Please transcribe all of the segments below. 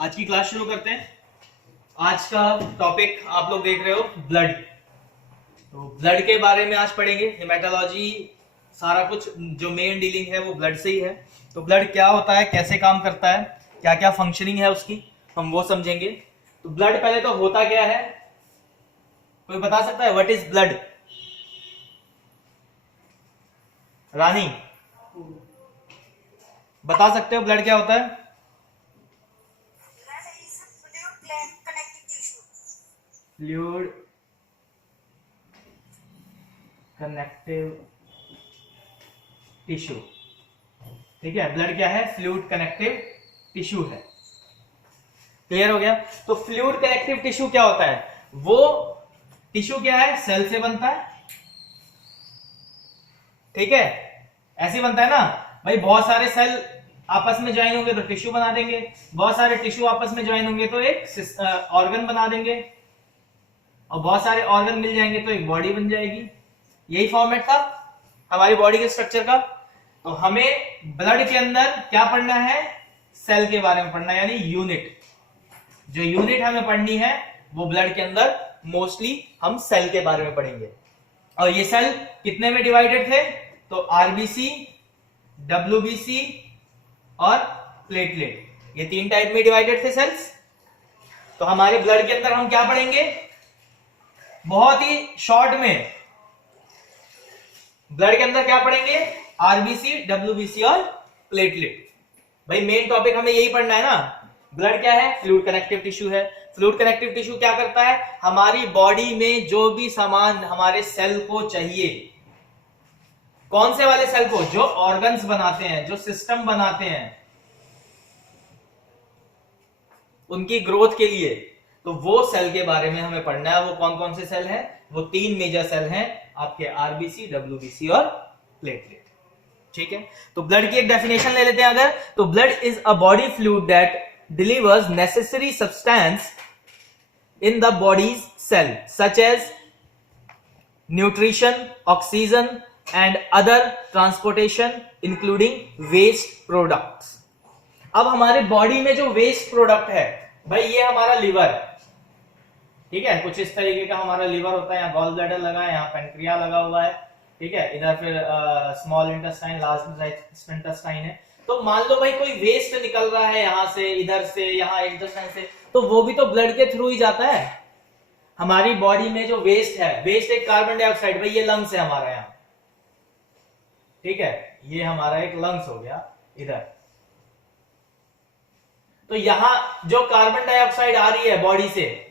आज की क्लास शुरू करते हैं। आज का टॉपिक आप लोग देख रहे हो ब्लड। तो ब्लड के बारे में आज पढ़ेंगे। हेमेटोलॉजी सारा कुछ जो मेन डीलिंग है वो ब्लड से ही है। तो ब्लड क्या होता है, कैसे काम करता है, क्या क्या फंक्शनिंग है उसकी, हम वो समझेंगे। तो ब्लड पहले तो होता क्या है, कोई बता सकता है? What is blood? रानी बता सकते हो ब्लड क्या होता है? Fluid connective tissue. ठीक है, ब्लड क्या है? फ्लूइड कनेक्टिव टिश्यू है। क्लियर हो गया? तो फ्लूइड कनेक्टिव टिश्यू क्या होता है? वो टिश्यू क्या है? सेल से बनता है। ठीक है, ऐसे बनता है ना भाई। बहुत सारे सेल आपस में ज्वाइन होंगे तो टिश्यू बना देंगे, बहुत सारे टिश्यू आपस में ज्वाइन होंगे तो एक ऑर्गन बना देंगे, और बहुत सारे ऑर्गन मिल जाएंगे तो एक बॉडी बन जाएगी। यही फॉर्मेट था हमारी बॉडी के स्ट्रक्चर का। तो हमें ब्लड के अंदर क्या पढ़ना है? सेल के बारे में पढ़ना है, यानी यूनिट। जो यूनिट हमें पढ़नी है वो ब्लड के अंदर मोस्टली हम सेल के बारे में पढ़ेंगे। और ये सेल कितने में डिवाइडेड थे? तो आरबीसी, डब्ल्यूबीसी और प्लेटलेट, ये तीन टाइप में डिवाइडेड थे सेल्स। तो हमारे ब्लड के अंदर हम क्या पढ़ेंगे? बहुत ही शॉर्ट में ब्लड के अंदर क्या पढ़ेंगे? आरबीसी, डब्ल्यूबीसी और प्लेटलेट। भाई मेन टॉपिक हमें यही पढ़ना है ना। ब्लड क्या है? फ्लूइड कनेक्टिव टिश्यू है। फ्लूइड कनेक्टिव टिश्यू क्या करता है? हमारी बॉडी में जो भी सामान हमारे सेल को चाहिए, कौन से वाले सेल को? जो ऑर्गन्स बनाते हैं, जो सिस्टम बनाते हैं, उनकी ग्रोथ के लिए, तो वो सेल के बारे में हमें पढ़ना है। वो कौन कौन से सेल हैं? वो तीन मेजर सेल हैं आपके, आरबीसी, डब्ल्यूबीसी और प्लेटलेट। ठीक है, तो ब्लड की एक डेफिनेशन ले लेते हैं अगर। तो blood is a body fluid that delivers necessary substance in the body's cell such as nutrition, oxygen and other transportation including waste products. अब हमारे बॉडी में जो वेस्ट प्रोडक्ट है भाई, ये हमारा लिवर है। ठीक है, कुछ इस तरीके का हमारा लिवर होता है। यहाँ गॉल ब्लैडर लगा है, यहाँ पेनक्रिया लगा हुआ है। ठीक है, इधर फिर स्मॉल इंटेस्टाइन, लार्ज इंटेस्टाइन है। तो मान लो भाई कोई वेस्ट निकल रहा है यहाँ से, इधर से, यहाँ इंटेस्टाइन से, तो वो भी तो ब्लड के थ्रू ही जाता है। हमारी बॉडी में जो वेस्ट है, वेस्ट एक कार्बन डाइऑक्साइड, भाई ये लंग्स है हमारा यहाँ। ठीक है, ये हमारा एक लंग्स हो गया इधर। तो यहां जो कार्बन डाइऑक्साइड आ रही है बॉडी से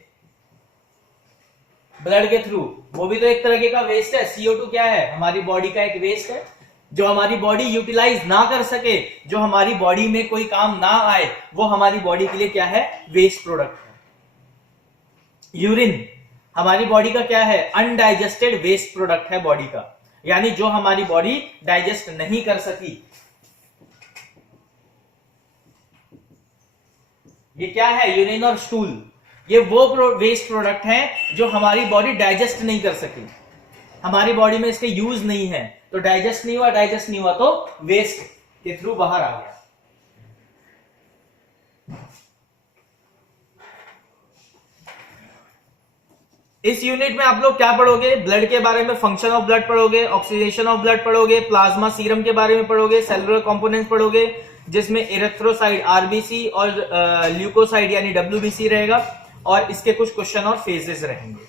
ब्लड के थ्रू, वो भी तो एक तरीके का वेस्ट है। CO2 क्या है? हमारी बॉडी का एक वेस्ट है, जो हमारी बॉडी यूटिलाइज ना कर सके, जो हमारी बॉडी में कोई काम ना आए, वो हमारी बॉडी के लिए क्या है? वेस्ट प्रोडक्ट है। यूरिन हमारी बॉडी का क्या है? अनडाइजेस्टेड वेस्ट प्रोडक्ट है बॉडी का, यानी जो हमारी बॉडी डाइजेस्ट नहीं कर सकी। ये क्या है? यूरिन और स्टूल, ये वो वेस्ट प्रोडक्ट हैं जो हमारी बॉडी डाइजेस्ट नहीं कर सकी। हमारी बॉडी में इसके यूज नहीं है, तो डाइजेस्ट नहीं हुआ, डाइजेस्ट नहीं हुआ तो वेस्ट के थ्रू बाहर आ गया। इस यूनिट में आप लोग क्या पढ़ोगे? ब्लड के बारे में, फंक्शन ऑफ ब्लड पढ़ोगे, ऑक्सीडेशन ऑफ ब्लड पढ़ोगे, प्लाज्मा सीरम के बारे में पढ़ोगे, सेलुलर कंपोनेंट्स पढ़ोगे, जिसमें इरेथ्रोसाइड आरबीसी और ल्यूकोसाइड यानी डब्ल्यूबीसी रहेगा, और इसके कुछ क्वेश्चन और फेजेस रहेंगे।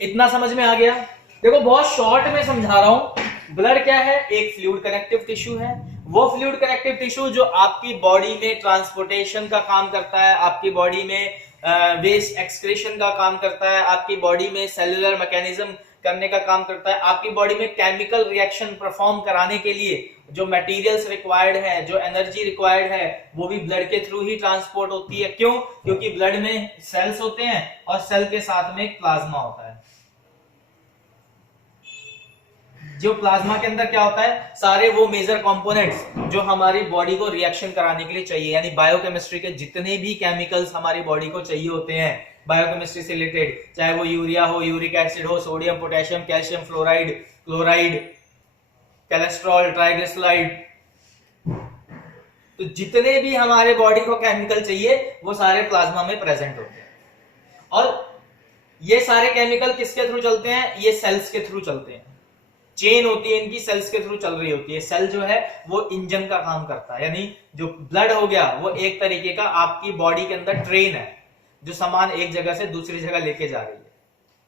इतना समझ में आ गया? देखो बहुत शॉर्ट में समझा रहा हूं। ब्लड क्या है? एक फ्लूइड कनेक्टिव टिश्यू है। वो फ्लूइड कनेक्टिव टिश्यू जो आपकी बॉडी में ट्रांसपोर्टेशन का काम करता है, आपकी बॉडी में वेस्ट एक्सक्रीशन का काम करता है, आपकी बॉडी में सेलुलर मैकेनिज्म करने का काम करता है, आपकी बॉडी में केमिकल रिएक्शन परफॉर्म कराने के लिए जो मटेरियल्स रिक्वायर्ड है, जो एनर्जी रिक्वायर्ड है, वो भी ब्लड के थ्रू ही ट्रांसपोर्ट होती है। क्यों? क्योंकि ब्लड में सेल्स होते हैं और सेल के साथ में एक प्लाज्मा होता है। जो प्लाज्मा के अंदर क्या होता है? सारे वो मेजर कंपोनेंट्स जो हमारी बॉडी को रिएक्शन कराने के लिए चाहिए, यानी बायोकेमिस्ट्री के जितने भी केमिकल्स हमारी बॉडी को चाहिए होते हैं बायोकेमिस्ट्री से रिलेटेड, चाहे वो यूरिया हो, यूरिक एसिड हो, sodium, potassium, calcium, fluoride, chloride, cholesterol, triglyceride, तो जितने भी हमारे बॉडी को केमिकल चाहिए वो सारे प्लाज्मा में प्रेजेंट होते हैं। और ये सारे केमिकल किसके थ्रू चलते हैं? ये सेल्स के थ्रू चलते हैं। चेन होती है इनकी, सेल्स के थ्रू चल रही होती है। सेल जो है वो इंजन का काम करता है, यानी जो ब्लड हो गया वो एक तरीके का आपकी बॉडी के अंदर ट्रेन है जो सामान एक जगह से दूसरी जगह लेके जा रही है।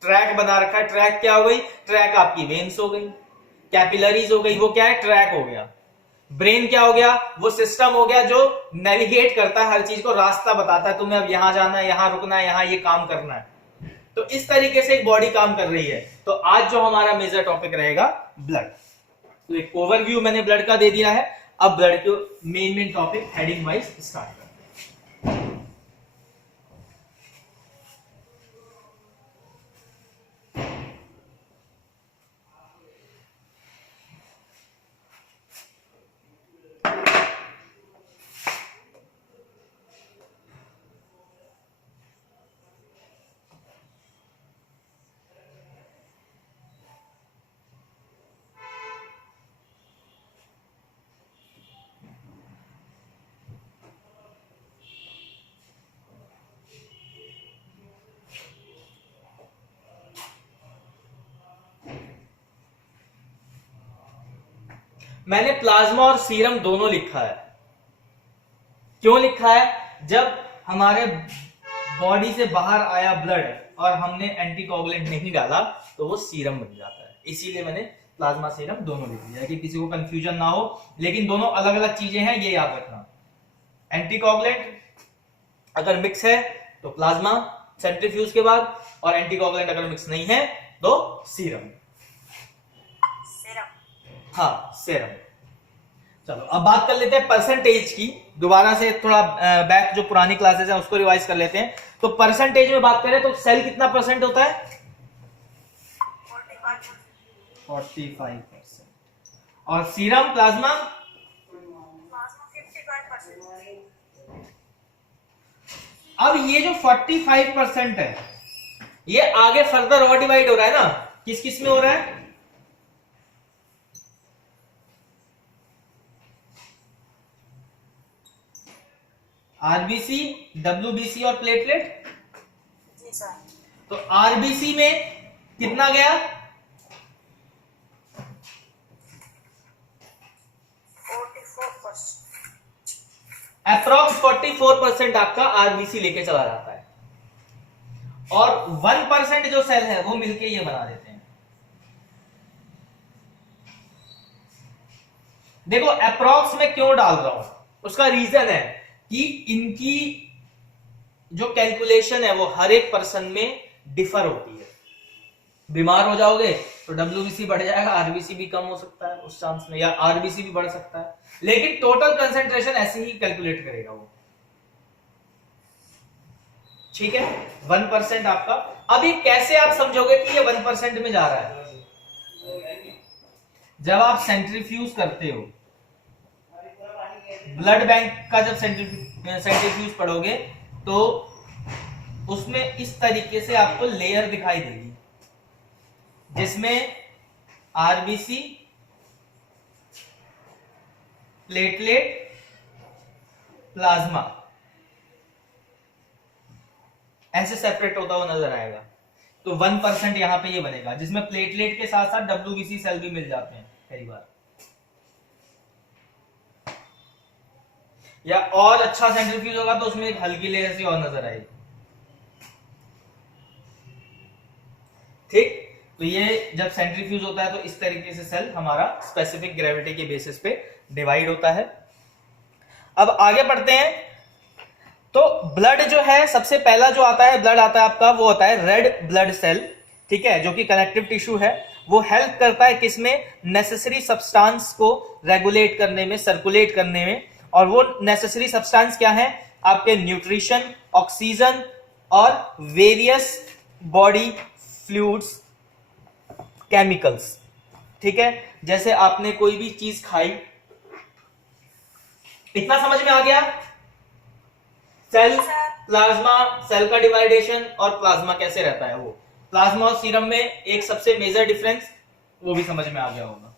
ट्रैक बना रखा है। ट्रैक क्या हो गई? ट्रैक आपकी वेन्स हो गई, कैपिलरीज हो गई, वो क्या है? ट्रैक हो गया। ब्रेन क्या हो गया? वो सिस्टम हो गया जो नेविगेट करता है, हर चीज को रास्ता बताता है, तुम्हें अब यहां जाना है, यहां रुकना है, यहां ये काम करना है। तो इस तरीके से एक बॉडी काम कर रही है। तो आज जो हमारा मेजर टॉपिक रहेगा ब्लड। तो एक ओवरव्यू मैंने ब्लड का दे दिया है। अब ब्लड के main topic heading wise start करते हैं। मैंने प्लाज्मा और सीरम दोनों लिखा है। क्यों लिखा है? जब हमारे बॉडी से बाहर आया ब्लड और हमने एंटीकोगुलेंट नहीं डाला तो वो सीरम बन जाता है। इसीलिए मैंने प्लाज्मा सीरम दोनों लिख दिया कि किसी को कंफ्यूजन ना हो। लेकिन दोनों अलग अलग चीजें हैं, ये याद रखना। एंटीकोगुलेंट अगर मिक्स है तो प्लाज्मा सेंट्रीफ्यूज के बाद, और एंटीकोगुलेंट अगर मिक्स नहीं है तो सीरम। हाँ, सेरम। चलो अब बात कर लेते हैं परसेंटेज की। दोबारा से थोड़ा बैक जो पुरानी क्लासेस हैं उसको रिवाइज कर लेते हैं। तो परसेंटेज में बात करें तो सेल कितना परसेंट होता है? 45%। और सीरम प्लाज्मा 55%। अब ये जो 45% है ये आगे फर्दर और डिवाइड हो रहा है ना। किस किस में हो रहा है? आरबीसी, डब्ल्यूबीसी और प्लेटलेट। जी सर। तो आरबीसी में कितना गया? 44%। अप्रोक्स 44% आपका आरबीसी लेके चला जाता है। और 1% जो सेल है वो मिलके ये बना देते हैं। देखो अप्रोक्स में क्यों डाल रहा हूं, उसका रीजन है कि इनकी जो कैलकुलेशन है वो हर एक पर्सन में डिफर होती है। बीमार हो जाओगे तो डब्ल्यूबीसी बढ़ जाएगा, आरबीसी भी कम हो सकता है उस चांस में, या आरबीसी भी बढ़ सकता है, लेकिन टोटल कंसेंट्रेशन ऐसे ही कैलकुलेट करेगा वो। ठीक है, 1% आपका। अभी कैसे आप समझोगे कि ये 1% में जा रहा है? जब आप सेंट्रीफ्यूज करते हो, ब्लड बैंक का जब सेंट्रीफ्यूज पढ़ोगे तो उसमें इस तरीके से आपको लेयर दिखाई देगी जिसमें आरबीसी, प्लेटलेट, प्लाज्मा ऐसे सेपरेट होता हुआ नजर आएगा। तो 1% यहां पे ये बनेगा, जिसमें प्लेटलेट के साथ साथ डब्ल्यूबीसी सेल भी मिल जाते हैं कई बार। या और अच्छा सेंट्रीफ्यूज होगा तो उसमें एक हल्की लेयर सी और नजर आएगी। ठीक, तो ये जब सेंट्रीफ्यूज होता है तो इस तरीके से सेल हमारा स्पेसिफिक ग्रेविटी के बेसिस पे डिवाइड होता है। अब आगे बढ़ते हैं। तो ब्लड जो है सबसे पहला जो आता है, ब्लड आता है आपका, वो होता है रेड ब्लड सेल। ठीक है, जो कि कनेक्टिव टिश्यू है। वो हेल्प करता है किसमें? नेसेसरी सब्सटेंस को रेगुलेट करने में, सर्कुलेट करने में। और वो नेसेसरी सब्सटेंस क्या है? आपके न्यूट्रिशन, ऑक्सीजन और वेरियस बॉडी फ्लूइड्स, केमिकल्स। ठीक है, जैसे आपने कोई भी चीज खाई, इतना समझ में आ गया? सेल, प्लाज्मा, सेल का डिवाइडेशन और प्लाज्मा कैसे रहता है वो। प्लाज्मा और सीरम में एक सबसे मेजर डिफरेंस, वो भी समझ में आ गया होगा।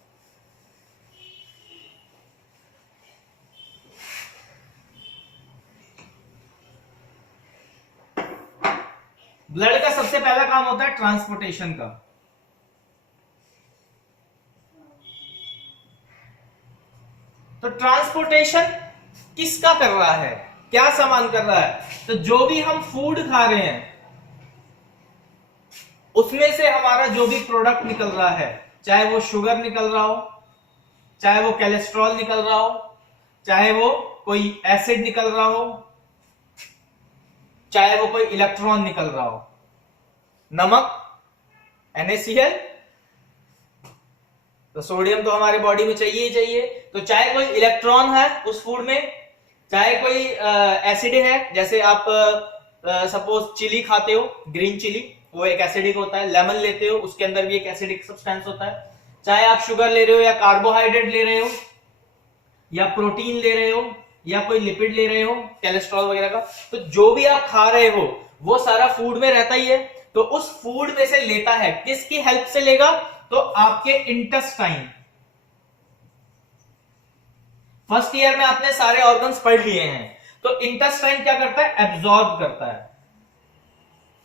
ब्लड का सबसे पहला काम होता है ट्रांसपोर्टेशन का। तो ट्रांसपोर्टेशन किसका कर रहा है, क्या सामान कर रहा है? तो जो भी हम फूड खा रहे हैं उसमें से हमारा जो भी प्रोडक्ट निकल रहा है, चाहे वो शुगर निकल रहा हो, चाहे वो कोलेस्ट्रॉल निकल रहा हो, चाहे वो कोई एसिड निकल रहा हो, चाहे वो कोई इलेक्ट्रॉन निकल रहा हो, नमक NaCl, तो सोडियम तो हमारे बॉडी में चाहिए ही चाहिए। तो चाहे कोई इलेक्ट्रॉन है उस फूड में, चाहे कोई एसिड है, जैसे आप सपोज चिली खाते हो, ग्रीन चिली, वो एक एसिडिक होता है। लेमन लेते हो, उसके अंदर भी एक एसिडिक सब्सटेंस होता है। चाहे आप शुगर ले रहे हो या कार्बोहाइड्रेट ले रहे हो या प्रोटीन ले रहे हो या कोई लिपिड ले रहे हो, कोलेस्ट्रॉल वगैरह का, तो जो भी आप खा रहे हो वो सारा फूड में रहता ही है। तो उस फूड में से लेता है, किसकी हेल्प से लेगा? तो आपके इंटेस्टाइन। फर्स्ट ईयर में आपने सारे ऑर्गन्स पढ़ लिए हैं। तो इंटेस्टाइन क्या करता है? एब्जॉर्ब करता है।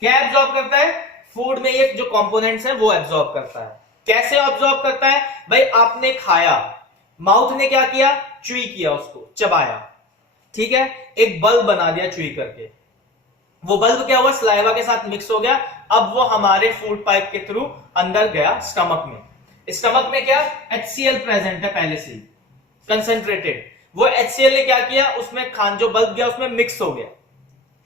क्या एब्जॉर्ब करता है? फूड में ये जो कंपोनेंट्स हैं वो एब्जॉर्ब करता है। कैसे एब्जॉर्ब करता है? भाई आपने खाया, माउथ ने क्या किया? च्यूई किया, उसको चबाया, ठीक है, एक बल्ब बना दिया च्यूई करके। वो बल्ब क्या हुआ? सलाइवा के साथ मिक्स हो गया। अब वो हमारे फूड पाइप के थ्रू अंदर गया स्टमक में। स्टमक में क्या? HCl प्रेजेंट है पहले से ही, कंसंट्रेटेड। वो HCl ने क्या किया? उसमें जो बल्ब गया उसमें मिक्स हो गया,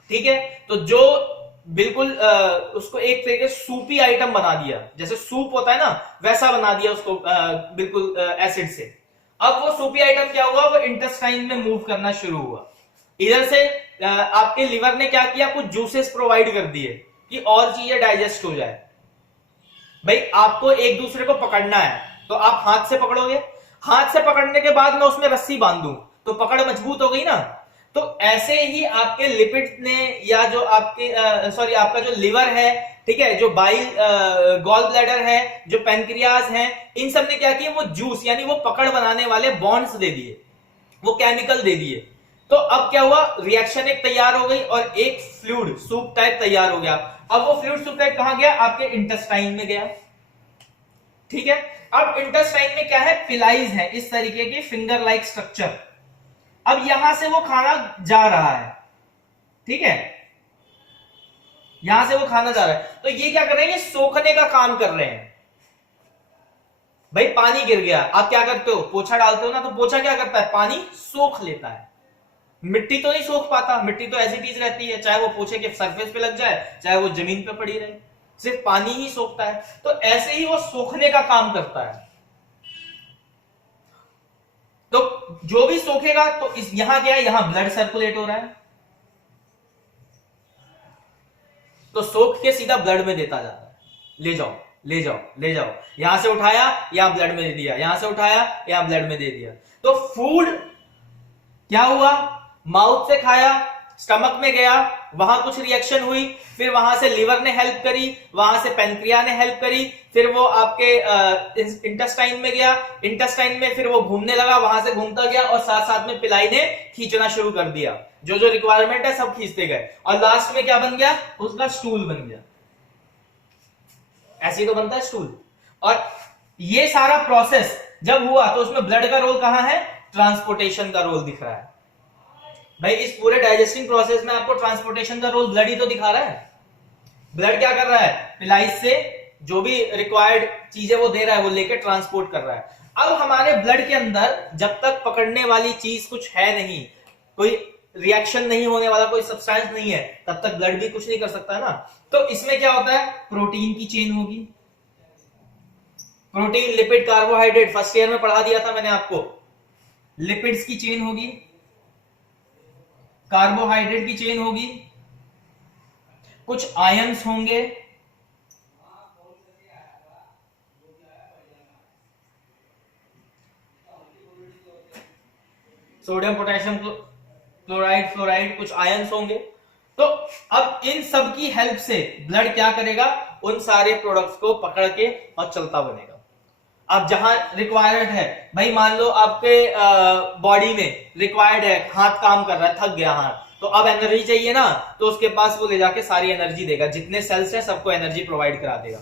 ठीक है। तो जो बिल्कुल उसको एक तरीके से सूपी आइटम बना दिया, जैसे सूप होता है ना, वैसा बना दिया उसको बिल्कुल एसिड से। अब वो सूपी आइटम क्या हुआ? वो इंटेस्टाइन में मूव करना शुरू हुआ। इधर से आपके लिवर ने क्या किया? कुछ जूसेस प्रोवाइड कर दिए कि और चीजें डाइजेस्ट हो जाए। भाई आपको एक दूसरे को पकड़ना है, तो आप हाथ से पकड़ोगे, हाथ से पकड़ने के बाद मैं उसमें रस्सी बांधूं तो पकड़ मजबूत हो गई ना। तो ऐसे ही आपके लिपिड ने, या जो आपके आपका जो लिवर है, ठीक है, जो बाइल गॉल ब्लैडर है, जो पेनक्रियाज है, इन सब ने क्या किया? वो जूस यानी वो पकड़ बनाने वाले बॉन्ड्स दे दिए, वो केमिकल दे दिए। तो अब क्या हुआ? रिएक्शन एक तैयार हो गई और एक फ्लूइड सूप टाइप तैयार हो गया। अब वो फ्लूइड सूप टाइप कहां गया? आपके इंटेस्टाइन में गया, ठीक है। अब इंटेस्टाइन में क्या है? पिलाइज है, इस तरीके की फिंगर लाइक स्ट्रक्चर। अब यहां से वो खाना जा रहा है, ठीक है, यहां से वो खाना जा रहा है। तो ये क्या कर रहे हैं? ये सोखने का काम कर रहे हैं। भाई पानी गिर गया, आप क्या करते हो? पोछा डालते हो ना, तो पोछा क्या करता है? पानी सोख लेता है। मिट्टी तो नहीं सोख पाता, मिट्टी तो ऐसी चीज रहती है, चाहे वो पोछे के सरफेस पे लग जाए, चाहे वो जमीन पे पड़ी रहे, सिर्फ पानी ही सोखता है। तो ऐसे ही वो सोखने का काम करता है। तो जो भी सोखेगा, तो इस यहां क्या है? यहां ब्लड सर्कुलेट हो रहा है, तो सोख के सीधा ब्लड में देता जाता है। ले जाओ, ले जाओ, ले जाओ। यहां से उठाया, यहां ब्लड में दे दिया, यहां से उठाया, यहां ब्लड में दे दिया। तो फूड क्या हुआ? माउथ से खाया, स्टमक में गया, वहां कुछ रिएक्शन हुई, फिर वहां से लिवर ने हेल्प करी, वहां से पेनक्रिया ने हेल्प करी, फिर वो आपके इंटेस्टाइन में गया, इंटेस्टाइन में फिर वो घूमने लगा, वहां से घूमता गया और साथ साथ में पिलाई ने खींचना शुरू कर दिया। जो जो रिक्वायरमेंट है सब खींचते गए और लास्ट में क्या बन गया? उसका स्टूल बन गया। ऐसे तो बनता है स्टूल। और ये सारा प्रोसेस जब हुआ तो उसमें ब्लड का रोल कहां है? ट्रांसपोर्टेशन का रोल दिख रहा है। भाई इस पूरे डाइजेस्टिंग प्रोसेस में आपको ट्रांसपोर्टेशन का रोल ब्लड ही तो दिखा रहा है। ब्लड क्या कर रहा है? पिलाइस से जो भी रिक्वायर्ड चीजें वो दे रहा है, वो लेके ट्रांसपोर्ट कर रहा है। अब हमारे ब्लड के अंदर जब तक पकड़ने वाली चीज कुछ है नहीं, कोई रिएक्शन नहीं होने वाला, कोई सब्सटेंस नहीं है, तब तक ब्लड भी कुछ नहीं कर सकता ना। तो इसमें क्या होता है? प्रोटीन की चेन होगी, protein, lipid, carbohydrate, first year में पढ़ा दिया था मैंने आपको। लिपिड्स की चेन होगी, कार्बोहाइड्रेट की चेन होगी, कुछ आयंस होंगे, सोडियम, पोटेशियम, क्लोराइड, फ्लोराइड, कुछ आयंस होंगे। तो अब इन सब की हेल्प से ब्लड क्या करेगा? उन सारे प्रोडक्ट्स को पकड़ के और चलता बनेगा। अब जहां रिक्वायर्ड है, भाई मान लो आपके बॉडी में रिक्वायर्ड है, हाथ काम कर रहा है, थक गया हाथ, तो अब एनर्जी चाहिए ना, तो उसके पास वो ले जाके सारी एनर्जी देगा, जितने सेल्स हैं सबको एनर्जी प्रोवाइड करा देगा।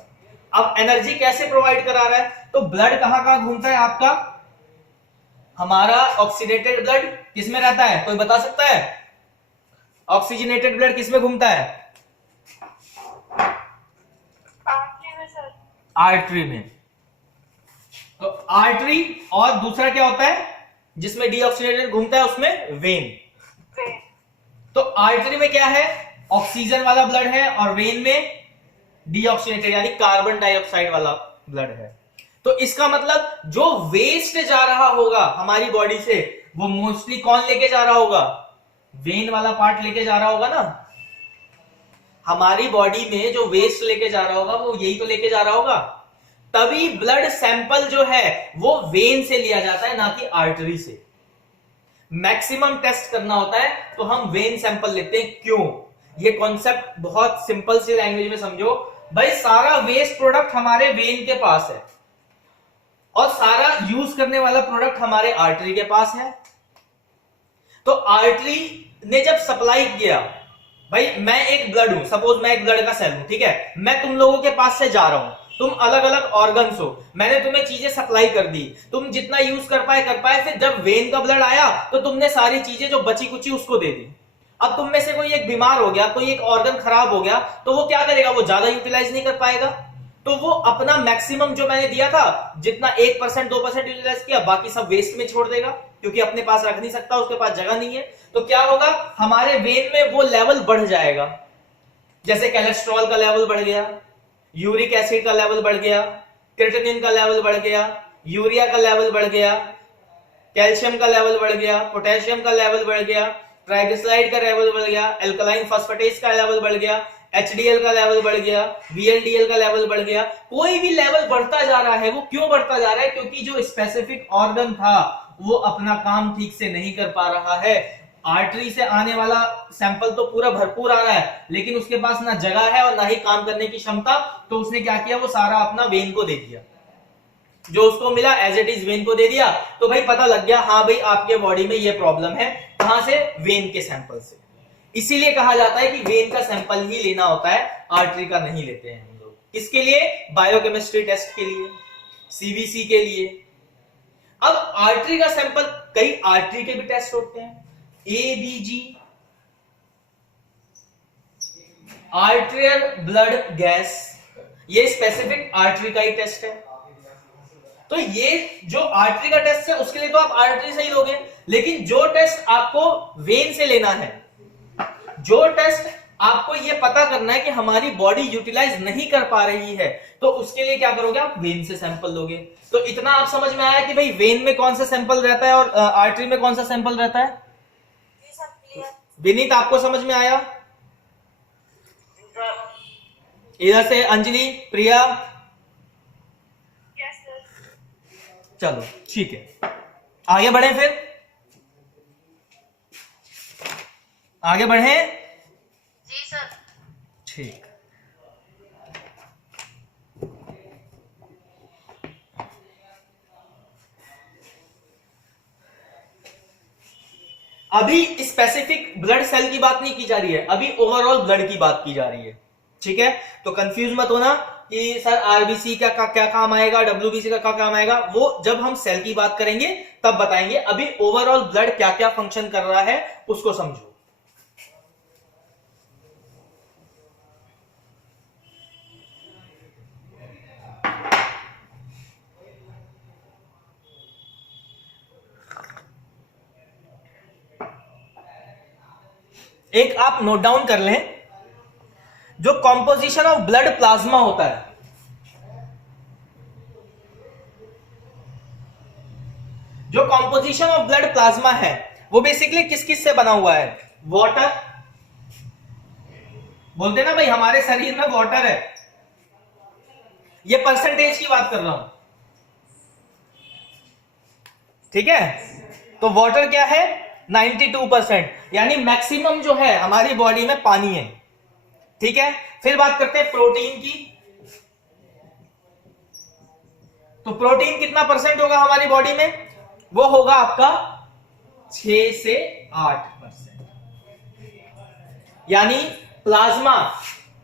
अब एनर्जी कैसे प्रोवाइड करा रहा है, तो ब्लड कहां कहां घूमता है आपका, हमारा ऑक्सीडेटेड ब्लड किसमें रहता है, कोई बता सकता है? ऑक्सीजनेटेड ब्लड किसमें घूमता है? आर्टरी में सर। आर्टरी में। तो आर्टरी, और दूसरा क्या होता है जिसमें डीऑक्सीडेटेड घूमता है, उसमें वेन। तो आर्टरी में क्या है, ऑक्सीजन वाला ब्लड है, और वेन में डीऑक्सीडेटेड यानी कार्बन डाइऑक्साइड वाला ब्लड है। तो इसका मतलब जो वेस्ट जा रहा होगा हमारी बॉडी से, वो मोस्टली कौन लेके जा रहा होगा, वेन वाला पार्ट लेके जा रहा होगा ना। हमारी बॉडी में जो वेस्ट लेके जा रहा होगा वो यही तो लेके जा रहा होगा। तभी ब्लड सैंपल जो है वो वेन से लिया जाता है, ना कि आर्टरी से। मैक्सिमम टेस्ट करना होता है तो हम वेन सैंपल लेते हैं। क्यों? ये कॉन्सेप्ट बहुत सिंपल सी लैंग्वेज में समझो भाई, सारा वेस्ट प्रोडक्ट हमारे वेन के पास है और सारा यूज करने वाला प्रोडक्ट हमारे आर्टरी के पास है। तो आर्टरी ने जब सप्लाई किया, भाई मैं एक ब्लड हूं, सपोज मैं एक ब्लड का सेल हूं, ठीक है, मैं तुम लोगों के पास से जा रहा हूं, तुम अलग अलग ऑर्गन्स हो, मैंने तुम्हें चीजें सप्लाई कर दी, तुम जितना यूज कर पाए, फिर जब वेन का ब्लड आया तो तुमने सारी चीजें जो बची कुची उसको दे दी। अब तुम में से कोई एक बीमार हो गया, कोई एक ऑर्गन खराब हो गया, तो वो क्या करेगा, वो ज्यादा यूटिलाइज नहीं कर पाएगा, तो वो अपना मैक्सिमम जो मैंने दिया था, जितना 1% 2% यूटिलाइज किया, बाकी सब वेस्ट में छोड़ देगा, क्योंकि अपने पास रख नहीं सकता, उसके पास जगह नहीं है। तो क्या होगा, हमारे वेन में वो लेवल बढ़ जाएगा, जैसे कोलेस्ट्रॉल का लेवल बढ़ गया, यूरिक एसिड का लेवल बढ़ गया, क्रिएटिनिन का लेवल बढ़ गया, यूरिया का लेवल बढ़ गया, कैल्शियम का लेवल बढ़ गया, पोटेशियम का लेवल बढ़ गया, ट्राइग्लिसराइड का लेवल बढ़ गया, एल्कलाइन फॉस्फेटेज का लेवल बढ़ गया, HDL का लेवल बढ़ गया, VLDL का लेवल बढ़ गया। कोई भी लेवल बढ़ता जा रहा है, वो क्यों बढ़ता जा रहा है, क्योंकि जो स्पेसिफिक ऑर्गन था वो अपना काम ठीक से नहीं कर पा रहा है। आर्टरी से आने वाला सैंपल तो पूरा भरपूर आ रहा है, लेकिन उसके पास ना जगह है और ना ही काम करने की क्षमता, तो उसने क्या किया, वो सारा अपना वेन को दे दिया, जो उसको मिला एज इट इज वेन को दे दिया। तो भाई पता लग गया, हाँ भाई आपके बॉडी में ये प्रॉब्लम है, कहां से, वेन के सैंपल से। इसीलिए कहा जाता है कि वेन का सैंपल ही लेना होता है, आर्टरी का नहीं लेते हैं हम लोग। किसके लिए, बायोकेमिस्ट्री टेस्ट के लिए, CBC के लिए। अब आर्टरी का सैंपल, कई आर्टरी के भी टेस्ट होते हैं, ABG, आर्टेरियल ब्लड गैस, ये स्पेसिफिक आर्टरी का ही टेस्ट है। तो ये जो आर्टरी का टेस्ट है उसके लिए तो आप आर्टरी से ही लोगे, लेकिन जो टेस्ट आपको वेन से लेना है, जो टेस्ट आपको ये पता करना है कि हमारी बॉडी यूटिलाइज नहीं कर पा रही है, तो उसके लिए क्या करोगे, आप वेन से सैंपल लोगे। तो इतना आप समझ में आया कि भाई वेन में कौन सा सैंपल रहता है और आर्टरी में कौन सा सैंपल रहता है। विनीत आपको समझ में आया? इधर से अंजलि, प्रिया, चलो ठीक है, आगे बढ़े, फिर आगे बढ़े। जी सर। ठीक, अभी स्पेसिफिक ब्लड सेल की बात नहीं की जा रही है, अभी ओवरऑल ब्लड की बात की जा रही है, ठीक है। तो कंफ्यूज मत होना कि सर आरबीसी का क्या काम आएगा, WBC का क्या काम आएगा, वो जब हम सेल की बात करेंगे तब बताएंगे। अभी ओवरऑल ब्लड क्या क्या फंक्शन कर रहा है उसको समझो। एक आप नोट डाउन कर लें, जो कॉम्पोजिशन ऑफ ब्लड प्लाज्मा होता है, जो कॉम्पोजिशन ऑफ ब्लड प्लाज्मा है वो बेसिकली किस किस से बना हुआ है, वाटर, बोलते ना भाई हमारे शरीर में वाटर है, ये परसेंटेज की बात कर रहा हूं, ठीक है। तो वाटर क्या है, 92%, यानी मैक्सिमम जो है हमारी बॉडी में पानी है, ठीक है। फिर बात करते हैं प्रोटीन की, तो प्रोटीन कितना परसेंट होगा हमारी बॉडी में, वो होगा आपका 6 से 8%। यानी प्लाज्मा,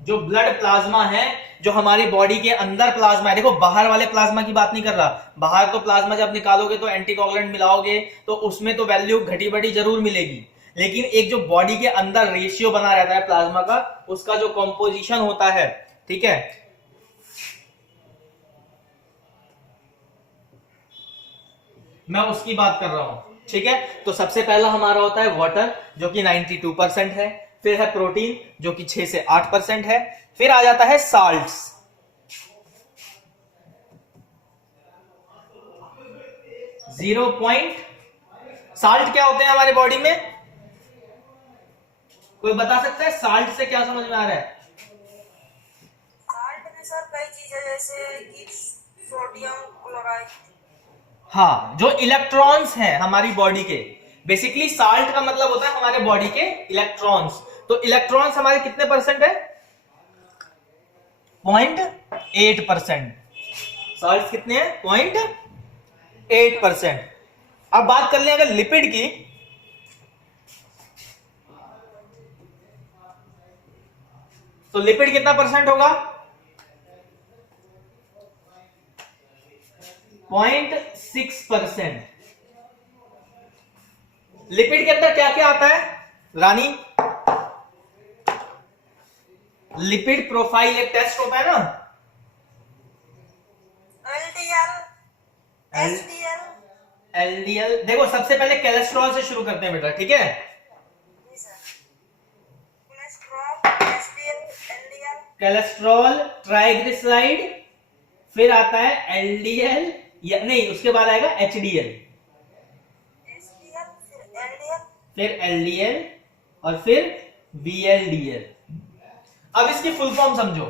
जो ब्लड प्लाज्मा है, जो हमारी बॉडी के अंदर प्लाज्मा है, देखो बाहर वाले प्लाज्मा की बात नहीं कर रहा, बाहर तो प्लाज्मा जब निकालोगे तो एंटीकोगुलेंट मिलाओगे तो उसमें तो वैल्यू घटी बढ़ी जरूर मिलेगी, लेकिन एक जो बॉडी के अंदर रेशियो बना रहता है प्लाज्मा का, उसका जो कॉम्पोजिशन होता है, ठीक है, मैं उसकी बात कर रहा हूं, ठीक है। तो सबसे पहला हमारा होता है वाटर जो कि 92% है, फिर है प्रोटीन जो कि 6 से 8% है, फिर आ जाता है साल्ट्स, साल्ट क्या होते हैं हमारे बॉडी में, कोई बता सकता है साल्ट से क्या समझ में आ रहा है? साल्ट में सर कई चीजें जैसे कि सोडियम क्लोराइड। हाँ, जो इलेक्ट्रॉन्स हैं हमारी बॉडी के, बेसिकली साल्ट का मतलब होता है हमारे बॉडी के इलेक्ट्रॉन्स। तो इलेक्ट्रॉन्स हमारे कितने परसेंट है? 0.8%। साल्ट कितने हैं? 0.8%। अब बात कर लें अगर लिपिड की, तो लिपिड कितना परसेंट होगा? 0.6%। लिपिड के अंदर क्या क्या आता है रानी? लिपिड प्रोफाइल एक टेस्ट होता है ना, LDL, HDL। एलडीएल। देखो सबसे पहले कोलेस्ट्रॉल से शुरू करते हैं बेटा, ठीक है। जी sir. Cholesterol, HDL, LDL, cholesterol, triglyceride, फिर आता है एलडीएल, या नहीं उसके बाद आएगा एचडीएल, HDL, फिर LDL। फिर एलडीएल और फिर वीएलडीएल। अब इसकी फुल फॉर्म समझो।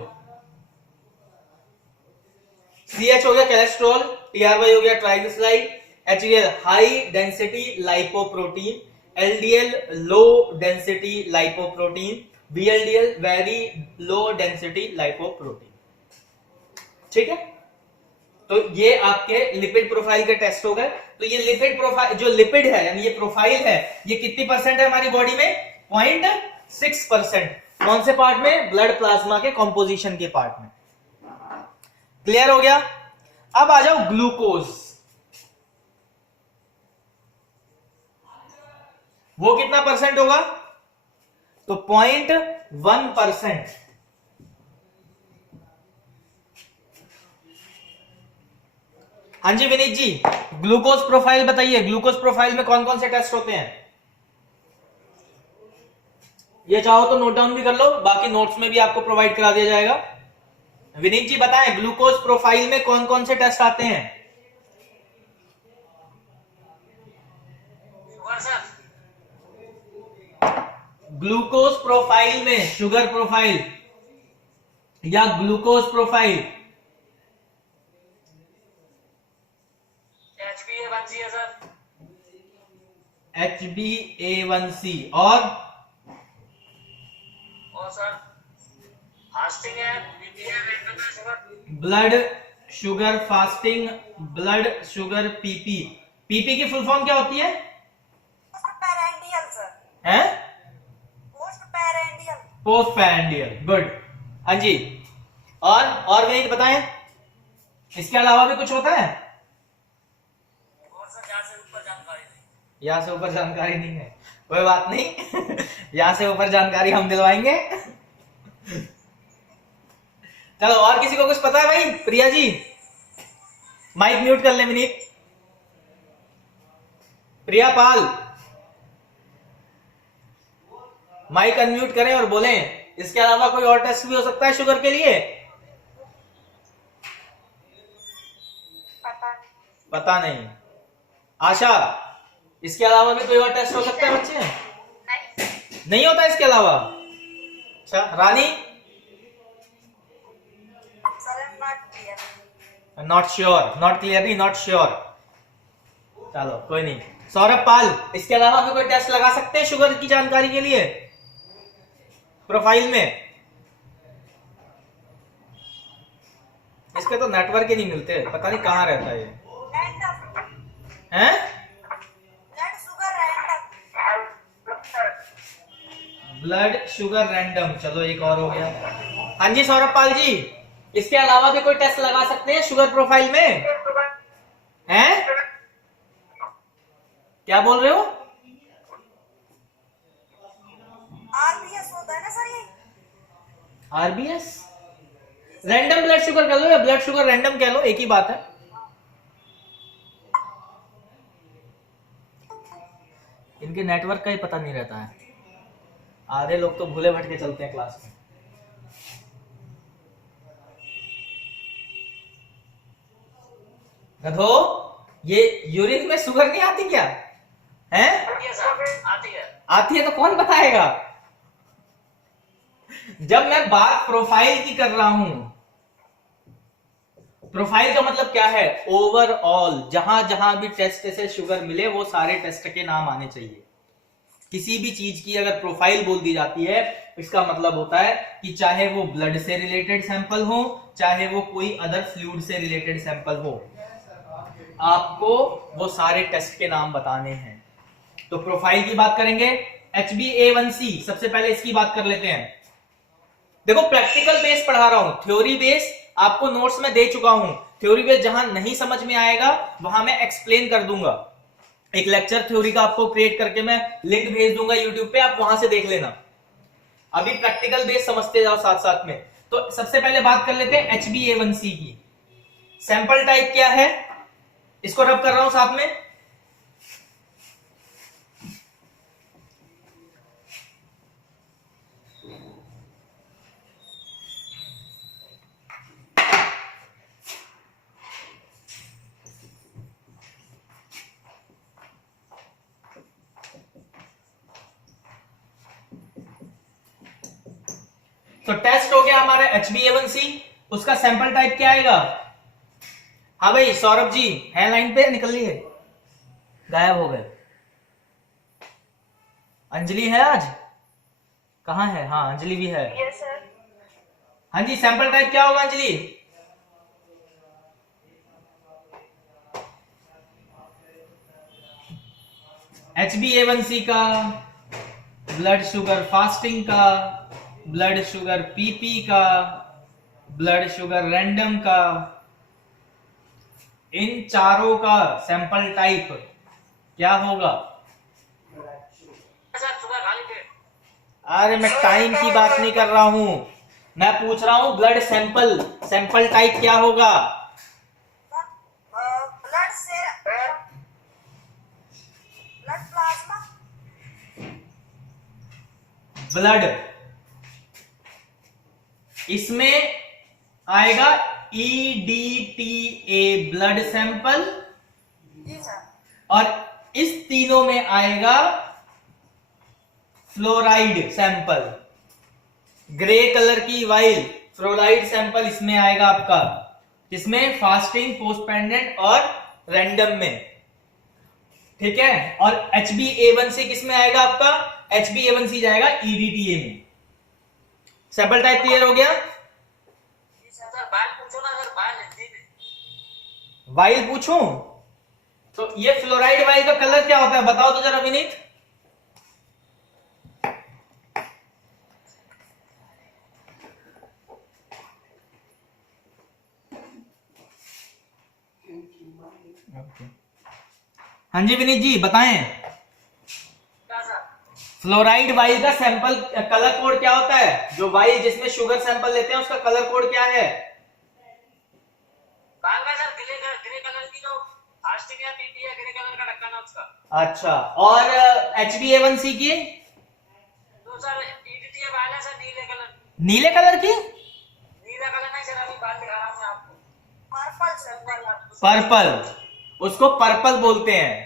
सीएच हो गया कोलेस्ट्रॉल, टीआरवाई हो गया triglyceride, HDL high density lipoprotein, LDL low density lipoprotein, VLDL very low density lipoprotein, ठीक है। तो ये आपके लिपिड प्रोफाइल के टेस्ट हो गए। तो ये लिपिड प्रोफाइल, जो लिपिड है यानी ये प्रोफाइल है, ये कितनी परसेंट है हमारी बॉडी में? 0.6%। कौन से पार्ट में? ब्लड प्लाज्मा के कॉम्पोजिशन के पार्ट में। क्लियर हो गया? अब आ जाओ ग्लूकोज। वो कितना परसेंट होगा? तो 0.1%। हाँ जी विनीत जी, ग्लूकोज प्रोफाइल बताइए, ग्लूकोज प्रोफाइल में कौन कौन से टेस्ट होते हैं? ये चाहो तो नोट डाउन भी कर लो, बाकी नोट्स में भी आपको प्रोवाइड करा दिया जाएगा। विनीत जी बताएं, ग्लूकोज प्रोफाइल में कौन कौन से टेस्ट आते हैं? ग्लूकोज प्रोफाइल में शुगर प्रोफाइल या ग्लूकोज प्रोफाइल? HbA1c है सर। HbA1c और सर फास्टिंग है, बीपी है, रैंडम है sugar. Blood sugar fasting, blood sugar PP. PP की फुल फॉर्म क्या होती है? पोस्टपैरेंडियल सर। हैं? पोस्टपैरेंडियल। पोस्टपैरेंडियल, गुड। हाँ जी, और विनीत बताएं, इसके अलावा भी कुछ होता है? और सर यहाँ से ऊपर जानकारी नहीं। यहां से ऊपर जानकारी नहीं है, कोई बात नहीं। यहां से ऊपर जानकारी हम दिलवाएंगे। चलो, और किसी को कुछ पता है भाई? प्रिया जी माइक म्यूट कर ले। विनीत, प्रिया पाल माइक अनम्यूट करें और बोलें। इसके अलावा कोई और टेस्ट भी हो सकता है शुगर के लिए? पता नहीं। आशा, इसके अलावा भी कोई और टेस्ट हो सकता है बच्चे? नहीं होता इसके अलावा? अच्छा, Rani? Not sure, not clearly not sure. चलो कोई नहीं। सौरभ पाल, इसके अलावा भी कोई टेस्ट लगा सकते हैं शुगर की जानकारी के लिए प्रोफाइल में? इसके तो नेटवर्क ही नहीं मिलते, पता नहीं कहां रहता है ये। हैं? Blood sugar random. चलो एक और हो गया। हाँ जी सौरभ पाल जी, इसके अलावा भी कोई टेस्ट लगा सकते हैं शुगर प्रोफाइल में? हैं? क्या बोल रहे हो? आरबीएस होता है ना सर ये? आरबीएस रैंडम ब्लड शुगर कह लो या ब्लड शुगर रैंडम कह लो, एक ही बात है। इनके नेटवर्क का ही पता नहीं रहता है, आधे लोग तो भूले भटके चलते हैं क्लास में। गधो, ये यूरिन में शुगर नहीं आती क्या? हैं? आती है सर, आती है। आती है तो कौन बताएगा? जब मैं बात प्रोफाइल की कर रहा हूं, प्रोफाइल का मतलब क्या है? ओवरऑल जहां जहां भी टेस्ट से शुगर मिले वो सारे टेस्ट के नाम आने चाहिए। किसी भी चीज की अगर प्रोफाइल बोल दी जाती है, इसका मतलब होता है कि चाहे वो ब्लड से रिलेटेड सैंपल हो, चाहे वो कोई अदर फ्लूइड से रिलेटेड सैंपल हो, आपको वो सारे टेस्ट के नाम बताने हैं। तो प्रोफाइल की बात करेंगे। HbA1c, सबसे पहले इसकी बात कर लेते हैं। देखो प्रैक्टिकल बेस पढ़ा रहा हूं, थ्योरी बेस आपको नोट्स में दे चुका हूं। थ्योरी बेस जहां नहीं समझ में आएगा वहां मैं एक्सप्लेन कर दूंगा। एक लेक्चर थ्योरी का आपको क्रिएट करके मैं लिंक भेज दूंगा यूट्यूब पे, आप वहां से देख लेना। अभी प्रैक्टिकल बेस समझते जाओ साथ साथ में। तो सबसे पहले बात कर लेते हैं HbA1c की। सैंपल टाइप क्या है, इसको रब कर रहा हूं साथ में। तो टेस्ट हो गया हमारा HbA1c, उसका सैंपल टाइप क्या आएगा? हाँ भाई सौरभ जी है लाइन पे, निकल लिए, गायब हो गए। अंजलि है आज? कहाँ है? हाँ अंजलि भी है। Yes sir. हाँ जी, सैंपल टाइप क्या होगा अंजलि? HbA1c का, ब्लड शुगर फास्टिंग का, ब्लड शुगर पीपी का, ब्लड शुगर रैंडम का, इन चारों का सैंपल टाइप क्या होगा? सर शुगर खा लीजिए। अरे मैं टाइम की बात नहीं कर रहा हूं, मैं पूछ रहा हूं ब्लड सैंपल, सैंपल टाइप क्या होगा? ब्लड से ब्लड प्लाज्मा। ब्लड, इसमें आएगा EDTA ब्लड सैंपल, जी सर। और इस तीनों में आएगा फ्लोराइड सैंपल। ग्रे कलर की वाइल फ्लोराइड सैंपल इसमें आएगा आपका, इसमें फास्टिंग, पोस्टपेंडेंट और रैंडम में। ठीक है, और HbA1c किस में आएगा आपका? HbA1c जाएगा EDTA में। सैंपल टाइप क्लियर हो गया? सर बाल पूछो ना सर, बाल हिंदी में। वाइल पूछूं? तो ये फ्लोराइड वाइल का कलर क्या होता है बताओ तो जरा विनीत। हाँ जी विनीत जी बताएं, क्या सर? फ्लोराइड वाइल का सैंपल कलर कोड क्या होता है? जो वाइल जिसमें शुगर सैंपल लेते हैं उसका कलर कोड क्या है? बाल का सर ग्रे कलर की जो फास्टिंग या पीपी है, ग्रे कलर का ढक्कन है उसका। अच्छा, और HbA1c की? तो सर EDTA बाल है सर, नीले कलर। नीले कलर की? नीला कलर नहीं सर, अभी बाल दिखा रहा हूँ मैं आपको। पर्पल सर, पर्पल, उसको पर्पल बोलते हैं।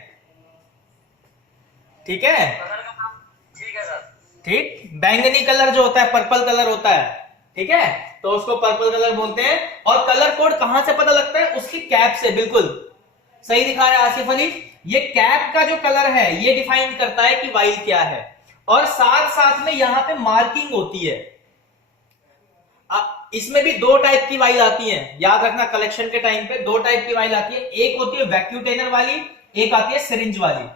ठीक है, कलर का नाम ठीक है सर। ठीक, बैंगनी कलर जो होता है पर्पल कलर होता है, ठीक है, तो उसको पर्पल कलर बोलते हैं। और कलर कोड कहां से पता लगता है? उसकी कैप से। बिल्कुल सही दिखा रहा है आसिफ अली, ये कैप का जो कलर है ये डिफाइन करता है कि वाइल क्या है, और साथ साथ में यहां पे मार्किंग होती है। इसमें भी दो टाइप की वाइल आती है, याद रखना, कलेक्शन के टाइम पे दो टाइप की वाइल आती है। एक होती है वैक्यूटेनर वाली, एक आती है सिरिंज वाली।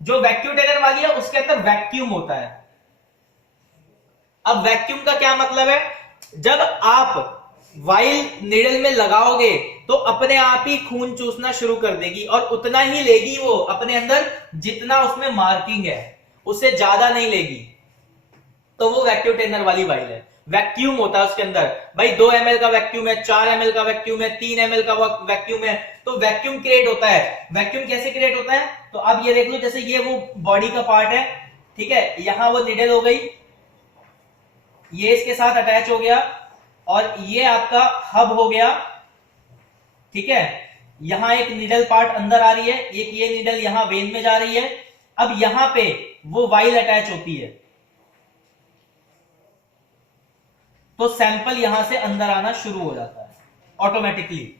जो वैक्यूटेनर वाली है उसके अंदर वैक्यूम होता है, अब वैक्यूम का क्या मतलब है, जब आप वाइल निडल में लगाओगे तो अपने आप ही खून चूसना शुरू कर देगी और उतना ही लेगी वो अपने अंदर जितना उसमें मार्किंग है, उससे ज्यादा नहीं लेगी। तो वो वैक्यूम टेनर वाली वाइल है। वैक्यूम होता है उसके अंदर, भाई 2 ml का वैक्यूम है, 4 ml का वैक्यूम है, 3 ml का वैक्यूम है, तो वैक्यूम क्रिएट होता है। वैक्यूम कैसे क्रिएट होता है, तो अब ये देख लो, जैसे ये वो बॉडी का पार्ट है, ठीक है, यहां वो निडल हो गई, ये इसके साथ अटैच हो गया और ये आपका हब हो गया, ठीक है। यहां एक निडल पार्ट अंदर आ रही है, एक ये निडल यहां वेन में जा रही है। अब यहां पे वो वाइल अटैच होती है, तो सैंपल यहां से अंदर आना शुरू हो जाता है ऑटोमेटिकली।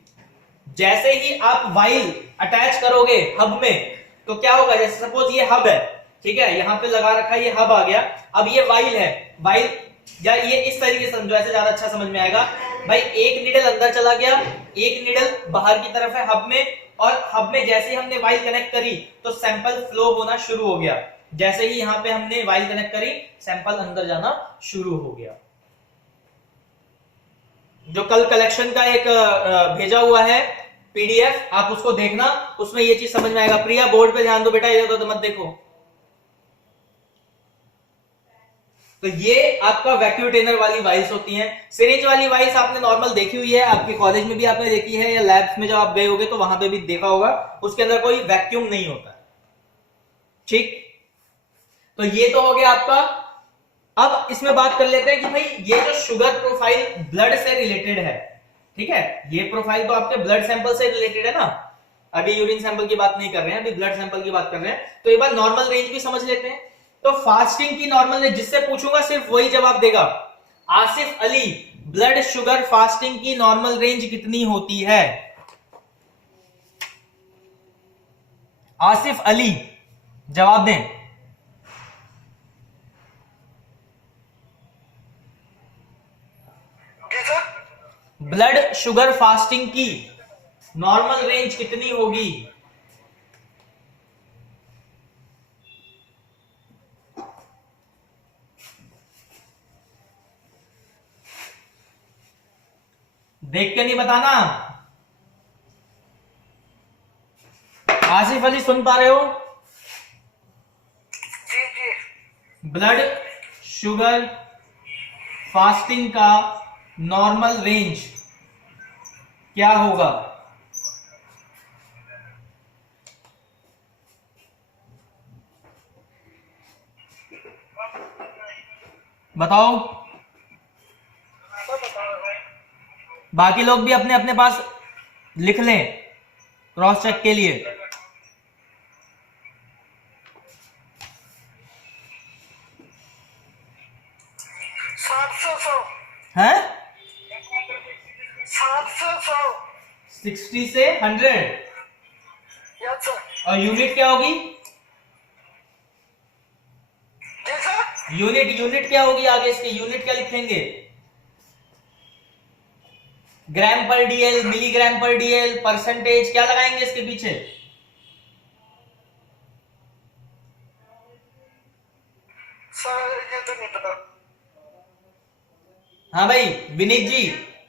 जैसे ही आप वाइल अटैच करोगे हब में, तो क्या होगा, जैसे सपोज ये हब है, ठीक है, यहां पे लगा रखा है, ये हब आ गया, अब ये वाइल है, वाइल या ये इस तरीके से समझो, ऐसे ज्यादा अच्छा समझ में आएगा। भाई एक निडल अंदर चला गया, एक निडल बाहर की तरफ है हब में, और हब में जैसे ही हमने वाइल कनेक्ट करी तो सैंपल फ्लो होना शुरू हो गया। जैसे ही यहां पे हमने वाइल कनेक्ट करी, सैंपल अंदर जाना शुरू हो गया। जो कल कलेक्शन का एक भेजा हुआ है पीडीएफ, आप उसको देखना, उसमें ये चीज समझ में आएगा। प्रिया बोर्ड पे ध्यान दो बेटा, इधर तो मत देखो। तो ये आपका वैक्यूम टेनर वाली वाइल्स होती हैं। सिरिंज वाली वाइल्स आपने नॉर्मल देखी हुई है, आपके कॉलेज में भी आपने देखी है, या लैब्स में जब आप गए होगे तो वहां पे भी देखा होगा, उसके अंदर कोई वैक्यूम नहीं होता है, ठीक। तो ये तो हो गया आपका। अब इसमें बात कर लेते हैं कि भाई ये जो शुगर प्रोफाइल ब्लड से रिलेटेड है, ठीक है, ये प्रोफाइल तो आपके ब्लड सैंपल से रिलेटेड है ना, अभी यूरिन सैंपल की बात नहीं कर रहे हैं, अभी ब्लड सैंपल की बात कर रहे हैं। तो एक बार नॉर्मल रेंज भी समझ लेते हैं। तो फास्टिंग की नॉर्मल रेंज, जिससे पूछूंगा सिर्फ वही जवाब देगा। Asif Ali, blood sugar fasting की नॉर्मल रेंज कितनी होती है? आसिफ अली जवाब दें। ब्लड शुगर फास्टिंग की नॉर्मल रेंज कितनी होगी? देख के नहीं बताना। आसिफ अली सुन पा रहे हो? जी जी। ब्लड शुगर फास्टिंग का नॉर्मल रेंज क्या होगा? बताओ। बाकी लोग भी अपने अपने पास लिख लें क्रॉस चेक के लिए। 700 हैं? 700 60 से 100। Yes sir. और यूनिट क्या होगी? जी सर। यूनिट क्या होगी? आगे इसकी यूनिट क्या लिखेंगे? ग्राम पर डीएल, मिलीग्राम पर डीएल, परसेंटेज, क्या लगाएंगे इसके पीछे? सर ये तो नहीं पता। हाँ भाई विनीत जी,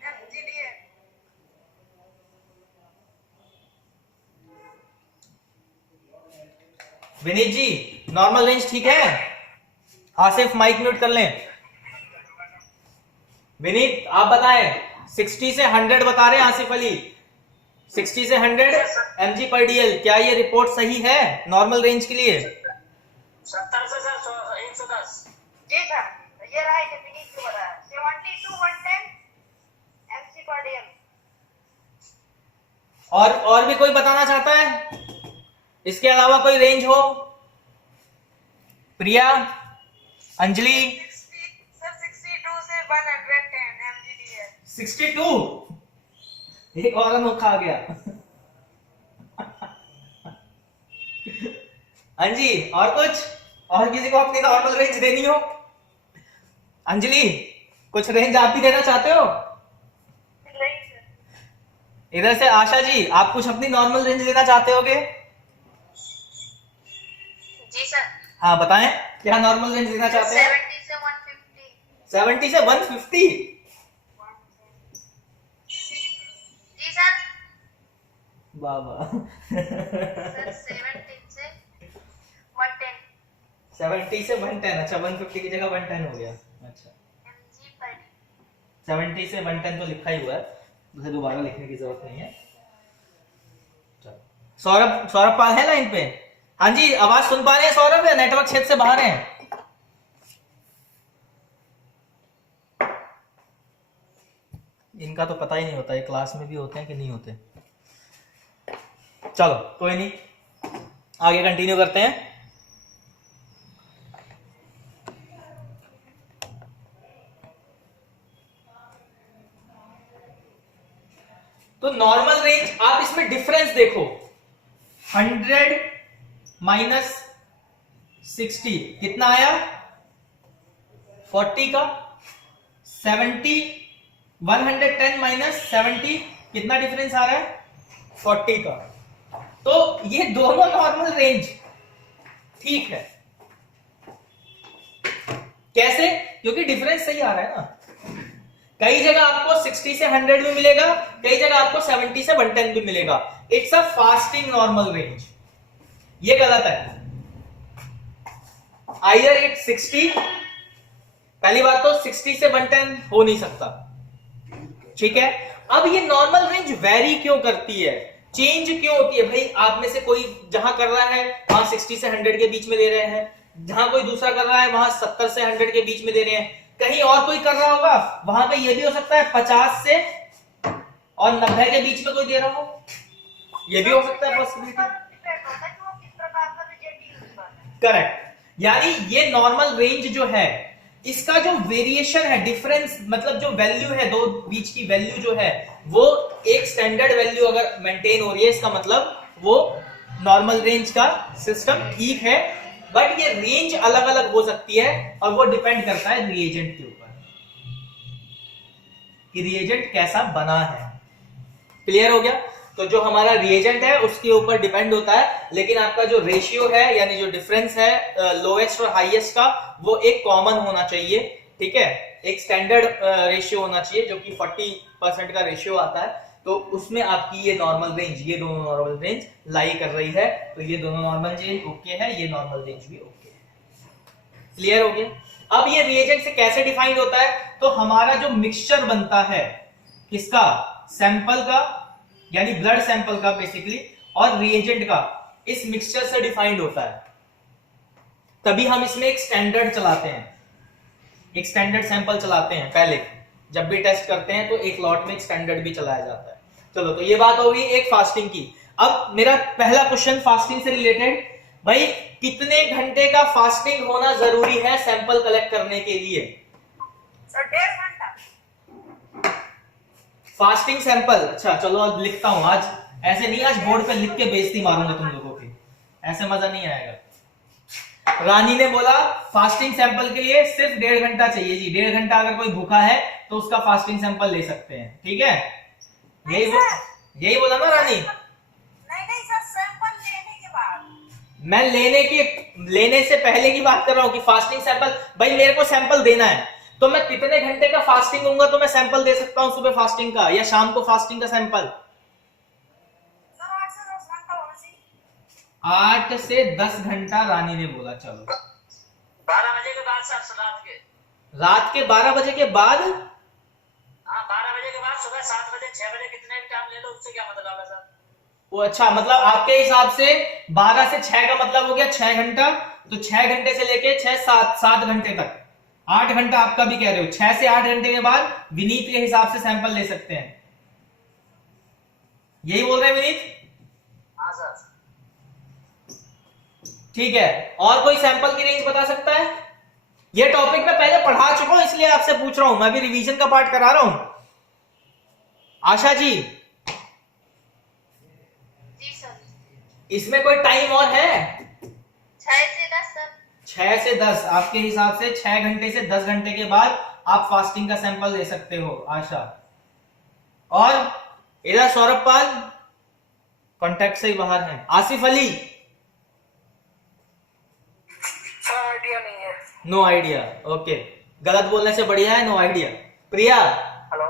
MGDA विनीत जी नॉर्मल रेंज ठीक है? आसिफ माइक म्यूट कर लें। विनीत आप बताएं। 60 से 100 बता रहे हैं आसिफ अली, 60 से 100 mg पर डीएल, क्या ये रिपोर्ट सही है नॉर्मल रेंज के लिए? 70 से सर 110। जी सर, ये राइट है, विनीत को बताया 70 to 110 mg per dm। और भी कोई बताना चाहता है इसके अलावा कोई रेंज हो? प्रिया, अंजलि? 62 से 110 mgdl। 62? एक और अनोखा आ गया। हाँ जी, और कुछ? और किसी को अपनी नॉर्मल रेंज देनी हो? अंजलि कुछ रेंज आप भी देना चाहते हो? नहीं सर। इधर से आशा जी, आप कुछ अपनी नॉर्मल रेंज देना चाहते होगे? जी सर। हाँ बताएं, क्या नॉर्मल रेंज देना चाहते हैं? 70 से 150। 70 से 150। जी सर। बाबा सर 17 से 110 70 से 110। अच्छा 150 की जगह 110 हो गया। अच्छा mg पर 70 से 110 तो लिखा ही हुआ है, उसे दोबारा लिखने की जरूरत नहीं है। चलो सौरभ, सौरभ पाल है लाइन पे? हाँ जी, आवाज सुन पा रहे हैं सौरभ या नेटवर्क क्षेत्र से बाहर हैं? इनका तो पता ही नहीं होता ये क्लास में भी होते हैं कि नहीं होते। चलो कोई नहीं, आगे कंटिन्यू करते हैं। तो नॉर्मल रेंज, आप इसमें डिफरेंस देखो, 100 माइनस 60 कितना आया? 40 का। 70 110 माइनस 70 कितना डिफरेंस आ रहा है? 40 का। तो ये दोनों नॉर्मल रेंज ठीक है। कैसे? क्योंकि डिफरेंस सही आ रहा है ना। कई जगह आपको 60 से 100 भी मिलेगा, कई जगह आपको 70 से 110 भी मिलेगा। It's a fasting normal range. ये गलत है। आइदर इट 60, पहली बात तो 60 से 110 हो नहीं सकता, ठीक है। अब ये नॉर्मल रेंज वेरी क्यों करती है, चेंज क्यों होती है? भाई आप में से कोई जहां कर रहा है वहां 60 से 100 के बीच में दे रहे हैं, जहां कोई दूसरा कर रहा है वहां 70 से 100 के बीच में दे रहे हैं, कहीं और कोई कर रहा होगा वहां पे ये भी हो सकता है 50 से और 90 के बीच में कोई दे रहा हो, ये भी हो सकता है पॉसिबिलिटी। डिपेंड होता है कि वो किस प्रकार का रिजल्ट यूज कर रहे हैं। करेक्ट। यानी ये नॉर्मल रेंज जो है, इसका जो वेरिएशन है, डिफरेंस मतलब जो वैल्यू है, दो बीच की वैल्यू जो है, वो एक स्टैंडर्ड वैल्यू अगर मेंटेन हो रही है, इसका मतलब वो नॉर्मल रेंज का सिस्टम ठीक है। बट ये रेंज अलग अलग हो सकती है और वो डिपेंड करता है रिएजेंट के ऊपर कि रिएजेंट कैसा बना है। क्लियर हो गया? तो जो हमारा रिएजेंट है उसके ऊपर डिपेंड होता है, लेकिन आपका जो रेशियो है यानी जो डिफरेंस है लोएस्ट और हाईएस्ट का, वो एक कॉमन होना चाहिए, ठीक है। एक स्टैंडर्ड रेशियो होना चाहिए जो कि 40% का रेशियो आता है, तो उसमें आपकी ये नॉर्मल रेंज, ये दोनों नॉर्मल रेंज लाई कर रही है। तो ये दोनों नॉर्मल रेंज ओके है, ये नॉर्मल रेंज भी ओके है। क्लियर हो गया? अब ये रिएजेंट से कैसे डिफाइंड होता है? तो हमारा जो मिक्सचर बनता है किसका? सैंपल का, यानी ब्लड सैंपल का बेसिकली, और रिएजेंट का, इस मिक्सचर से डिफाइंड होता है। तभी हम इसमें एक स्टैंडर्ड चलाते हैं, एक स्टैंडर्ड सैंपल चलाते हैं। पहले जब भी टेस्ट करते हैं तो एक लॉट में एक स्टैंडर्ड भी चलाया जाता है। चलो, तो ये बात होगी एक फास्टिंग की। अब मेरा पहला क्वेश्चन फास्टिंग से रिलेटेड, भाई कितने घंटे का फास्टिंग होना जरूरी है सैंपल कलेक्ट करने के लिए? सर 1.5 घंटा फास्टिंग सैंपल। अच्छा चलो अब लिखता हूं, आज ऐसे नहीं, आज बोर्ड पे लिख के बेइज्जती मारूंगा तुम लोगों की, ऐसे मजा नहीं आएगा। रानी ने बोला फास्टिंग सैंपल के लिए सिर्फ 1.5 घंटा चाहिए जी। 1.5 घंटा अगर कोई भूखा है तो उसका फास्टिंग सैंपल ले सकते हैं, ठीक है। यही बोला ना रानी? नहीं सर, सैंपल लेने के बाद। मैं लेने से पहले की बात कर रहा हूं कि फास्टिंग सैंपल, भाई मेरे को सैंपल देना है तो मैं कितने घंटे का फास्टिंग होऊंगा तो मैं सैंपल दे सकता हूं, सुबह फास्टिंग का या शाम को फास्टिंग का सैंपल? सर 8 से 10 घंटा होना चाहिए। 8 से 10 घंटा रानी ने बोला। चलो 12 बजे के बाद सर, रात के 12 बजे के बाद? हाँ 12 बजे के बाद सुबह 7 बजे 6 बजे कितने भी टाइम ले लो, उससे क्या मतलब है सर? वो अच्छा, मतलब आपके हिसाब से 12 से 6 का मतलब हो गया 6 घंटा, तो 6 घंटे से लेके 7 घंटे तक, 8 घंटा आपका भी कह रहे हो। 6 से 8 घंटे के बाद विनीत के हिसाब से सैंपल ले सकते हैं, यही बोल रहे हैं विनीत? हाँ सर। ठीक है, और कोई सैंपल की रेंज बता सकता है? ये टॉपिक मैं पहले पढ़ा चुका हूं इसलिए आपसे पूछ रहा हूं, मैं भी रिवीजन का पार्ट करा रहा हूं। आशा जी, जी सर। इसमें कोई टाइम और है? 6 से 10 सर। 6 से 10 आपके हिसाब से 6 घंटे से 10 घंटे के बाद आप फास्टिंग का सैंपल ले सकते हो आशा। और इधर सौरभ पाल कॉन्टेक्ट से ही बाहर है। आसिफ अली? सर आइडिया नहीं है। No idea, okay. गलत बोलने से बढ़िया है नो आइडिया। प्रिया। हेलो।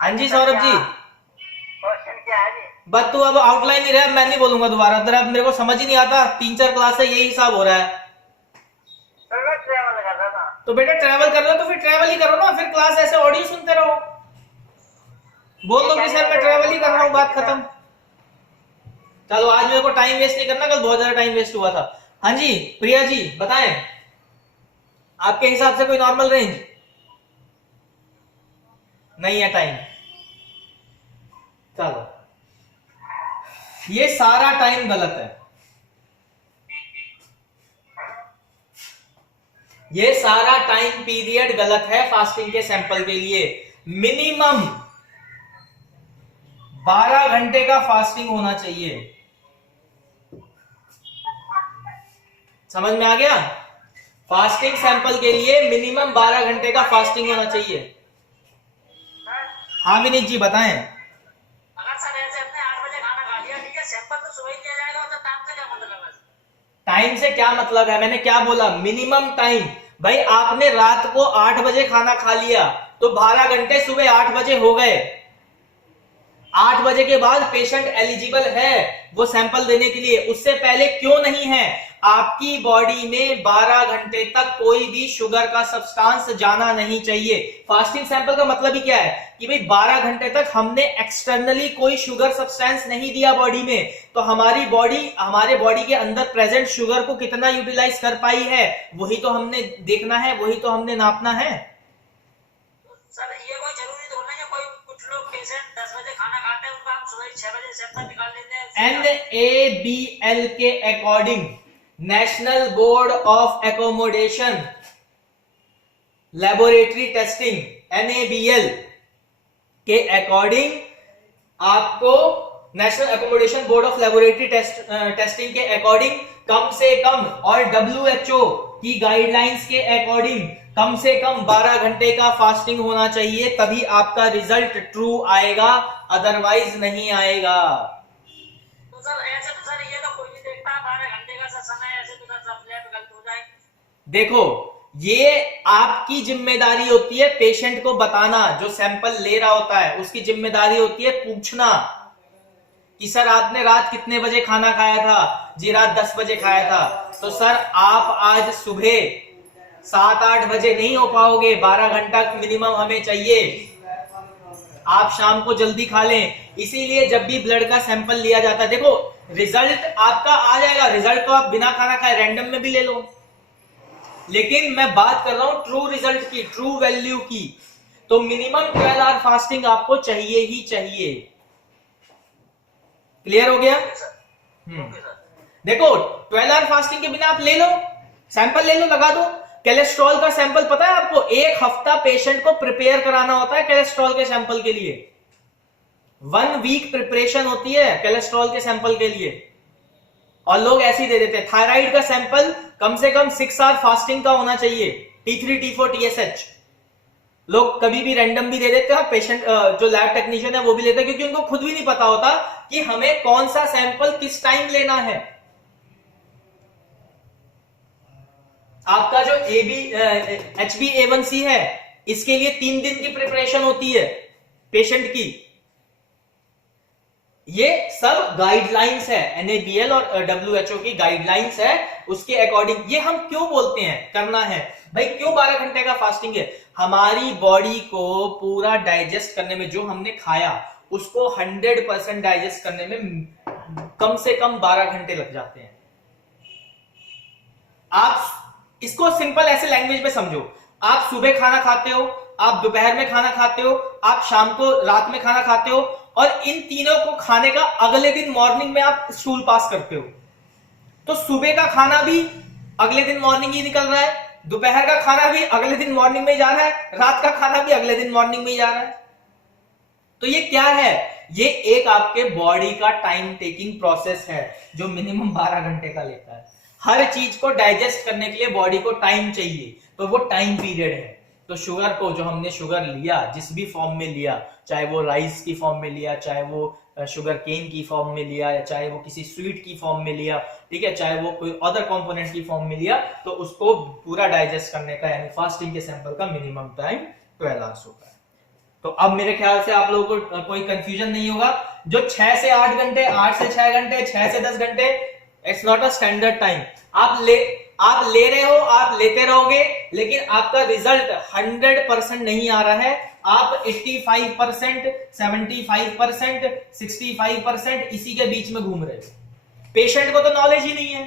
हाँ जी सौरभ जी। क्वेश्चन क्या है जी? बस तू अब आउटलाइन ही रहा, मैं नहीं बोलूंगा दोबारा, तेरा अब मेरे को समझ ही नहीं आता, 3-4 क्लास है यही हिसाब हो रहा है। सर मैं ट्रैवल कर रहा था। तो बेटा ट्रैवल कर रहे हो तो फिर ट्रैवल ही करो ना, फिर क्लास ऐसे ऑडियो सुनते रहो, बोल दो कि सर मैं ट्रैवल ही कर रहा हूँ, बात खत्म। चलो आज मेरे को टाइम वेस्ट नहीं करना, कल बहुत ज्यादा टाइम वेस्ट हुआ था। हाँ जी प्रिया जी बताएं, आपके हिसाब से कोई नॉर्मल रेंज नहीं है टाइम? चलो ये सारा टाइम गलत है, ये सारा टाइम पीरियड गलत है फास्टिंग के सैंपल के लिए। मिनिमम 12 घंटे का फास्टिंग होना चाहिए, समझ में आ गया? फास्टिंग सैंपल के लिए मिनिमम 12 घंटे का फास्टिंग होना चाहिए। हाँ विनीत जी बताएं। अगर सर ऐसे अपने 8 बजे खाना खा लिया, ठीक है, सैंपल तो सुबह ही लिया जाएगा, तो टाइम से क्या मतलब है? टाइम से क्या मतलब है, मैंने क्या बोला? Minimum time. भाई आपने रात को 8 बजे खाना खा लिया तो 12 घंटे सुबह 8 बजे हो गए। 8 बजे के बाद पेशेंट एलिजिबल है वो सैंपल देने के लिए, उससे पहले क्यों नहीं है? आपकी बॉडी में 12 घंटे तक कोई भी शुगर का सब्सटेंस जाना नहीं चाहिए। फास्टिंग सैंपल का मतलब ही क्या है कि भाई 12 घंटे तक हमने एक्सटर्नली कोई शुगर सब्सटेंस नहीं दिया बॉडी में, तो हमारी बॉडी हमारे बॉडी के अंदर प्रेजेंट शुगर को कितना यूटिलाइज कर पाई है वही तो हमने देखना है, वही तो हमने नापना है। सर ये कोई जरूरी थोड़ा नहीं है, कोई कुछ लोग पेशेंट 10 बजे खाना खाते हैं, उनका हम सुबह 6 बजे सैंपल निकाल लेते हैं। NABL के according, national board of accommodation laboratory testing, NABL के अकॉर्डिंग आपको, national accommodation board of laboratory testing के अकॉर्डिंग कम से कम, और WHO की गाइडलाइंस के अकॉर्डिंग कम से कम 12 घंटे का फास्टिंग होना चाहिए, तभी आपका रिजल्ट ट्रू आएगा, अदरवाइज नहीं आएगा। तो सर ऐसे तो सर ये तो कोई नहीं देखता 12 घंटे का समय, ऐसे तो सर सब लैब गलत हो जाएंगे। देखो ये आपकी जिम्मेदारी होती है पेशेंट को बताना, जो सैंपल ले रहा होता है उसकी जिम्मेदारी होती है पूछना कि सर आपने रात कितने बजे खाना खाया था? जी रात 10 बजे खाया था। तो सर आप आज सुबह 7-8 बजे नहीं हो पाओगे, 12 घंटा मिनिमम हमें चाहिए, आप शाम को जल्दी खा लें। इसीलिए जब भी ब्लड का सैंपल लिया जाता है, देखो रिजल्ट आपका आ जाएगा, रिजल्ट तो आप बिना खाना खाए रैंडम में भी ले लो, लेकिन मैं बात कर रहा हूं ट्रू रिजल्ट की, ट्रू वैल्यू की। तो मिनिमम 12 आवर फास्टिंग आपको चाहिए ही चाहिए। क्लियर हो गया? देखो 12 आवर फास्टिंग के बिना आप ले लो, सैंपल ले लो, लगा दो। कोलेस्ट्रॉल का सैंपल पता है आपको, 1 हफ्ता पेशेंट को प्रिपेयर कराना होता है कोलेस्ट्रॉल के सैंपल के लिए। 1 वीक प्रिपरेशन होती है कोलेस्ट्रॉल के सैंपल के लिए, और लोग ऐसे ही दे देते हैं। थायराइड का सैंपल कम से कम 6 आवर फास्टिंग का होना चाहिए, T3 T4 TSH। लोग कभी भी रैंडम भी दे देते हैं, पेशेंट जो लैब टेक्नीशियन है वो भी लेते हैं, क्योंकि उनको खुद भी नहीं पता होता कि हमें कौन सा सैंपल किस टाइम लेना है। आपका जो HbA1c है, इसके लिए 3 दिन की प्रिपरेशन होती है पेशेंट की। ये सब गाइडलाइंस है, NABL और WHO की गाइडलाइंस है, उसके अकॉर्डिंग। ये हम क्यों बोलते हैं करना है भाई, क्यों 12 घंटे का फास्टिंग है? हमारी बॉडी को पूरा डाइजेस्ट करने में, जो हमने खाया उसको 100% डाइजेस्ट करने में कम से कम 12 घंटे लग जाते हैं। आप इसको सिंपल ऐसे लैंग्वेज में समझो, आप सुबह खाना खाते हो, आप दोपहर में खाना खाते हो, आप शाम को रात में खाना खाते हो, और इन तीनों को खाने का अगले दिन मॉर्निंग में आप स्टूल पास करते हो। तो सुबह का खाना भी अगले दिन मॉर्निंग ही निकल रहा है, दोपहर का खाना भी अगले दिन मॉर्निंग में ही जा रहा है, रात का खाना भी अगले दिन मॉर्निंग में ही जा रहा है। तो ये क्या है? ये एक आपके बॉडी का टाइम टेकिंग प्रोसेस है जो मिनिमम 12 घंटे का लेता है। हर चीज को डाइजेस्ट करने के लिए बॉडी को टाइम चाहिए, तो वो टाइम पीरियड है। तो शुगर को, जो हमने शुगर लिया जिस भी फॉर्म में लिया, चाहे वो राइस की फॉर्म में लिया, चाहे वो शुगर केन की फॉर्म में लिया या चाहे वो किसी स्वीट की फॉर्म में लिया, ठीक है, चाहे वो कोई अदर कंपोनेंट की फॉर्म में लिया, तो उसको पूरा डाइजेस्ट करने का यानी फास्टिंग के सैंपल का मिनिमम टाइम 12 आवर्स होता है। तो अब मेरे ख्याल से आप लोगों को कोई कंफ्यूजन नहीं होगा। जो 6 से 8 घंटे, 8 से 6 घंटे, 6 से 10 घंटे, it's not a standard time. आप ले रहे हो, आप लेते रहोगे, लेकिन आपका रिजल्ट 100% नहीं आ रहा है। आप 85%, 75%, 65% इसी के बीच में घूम रहे हो। पेशेंट को तो नॉलेज ही नहीं है।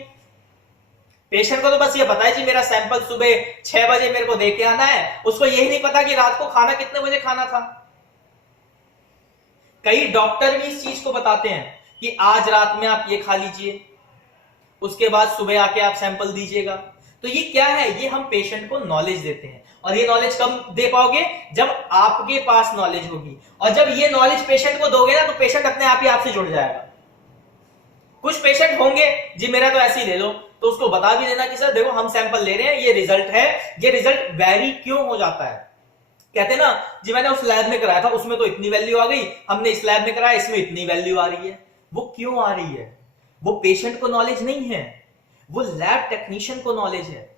पेशेंट को तो बस ये पता है जी मेरा सैंपल सुबह 6 बजे मेरे को देके आना है, उसको यही नहीं पता कि रात को खाना कितने बजे खाना था। कई डॉक्टर भी इस चीज को बताते हैं कि आज रात में आप ये खा लीजिए, उसके बाद सुबह आके आप सैंपल दीजिएगा। तो ये क्या है, ये हम पेशेंट को नॉलेज देते हैं। और ये नॉलेज कब दे पाओगे, जब आपके पास नॉलेज होगी। और जब ये नॉलेज पेशेंट को दोगे ना, तो पेशेंट अपने आप ही आपसे जुड़ जाएगा। कुछ पेशेंट होंगे जी मेरा तो ऐसे ही ले लो, तो उसको बता भी देना कि सर देखो हम सैंपल ले रहे हैं, ये रिजल्ट है। ये रिजल्ट वेरी क्यों हो जाता है, कहते ना जी मैंने उस लैब में कराया था, उसमें तो इतनी वैल्यू आ गई, हमने इस लैब में कराया, इसमें इतनी वैल्यू आ रही है। वो क्यों आ रही है, वो पेशेंट को नॉलेज नहीं है, वो लैब टेक्नीशियन को नॉलेज है,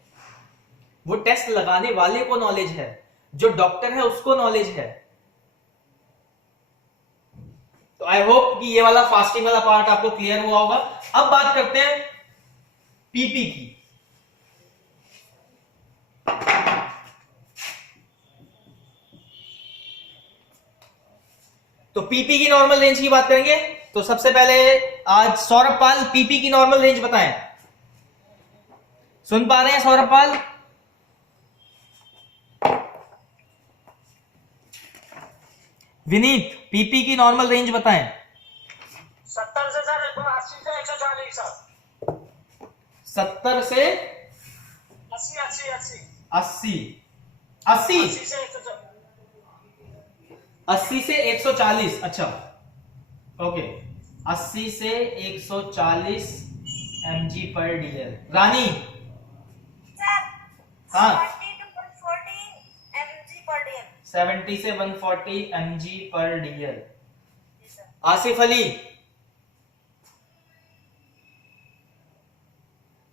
वो टेस्ट लगाने वाले को नॉलेज है, जो डॉक्टर है उसको नॉलेज है। तो आई होप कि ये वाला फास्टिंग वाला पार्ट आपको क्लियर हुआ होगा। अब बात करते हैं पीपी की। तो पीपी की नॉर्मल रेंज की बात करेंगे। तो सबसे पहले आज सौरभ पाल पीपी की नॉर्मल रेंज बताएं। सुन पा रहे हैं सौरभ पाल? विनीत पीपी की नॉर्मल रेंज बताएं। 70 से सर 80 से 140 सर। 70 से 80 80 80 80 80 80 से 140। 80 से 140। अच्छा ओके, 80 से 140 mg पर dl। रानी सर हाँ 70 to 140 mg per day। 70 से 140 mg पर dl। जी सर। आसिफ अली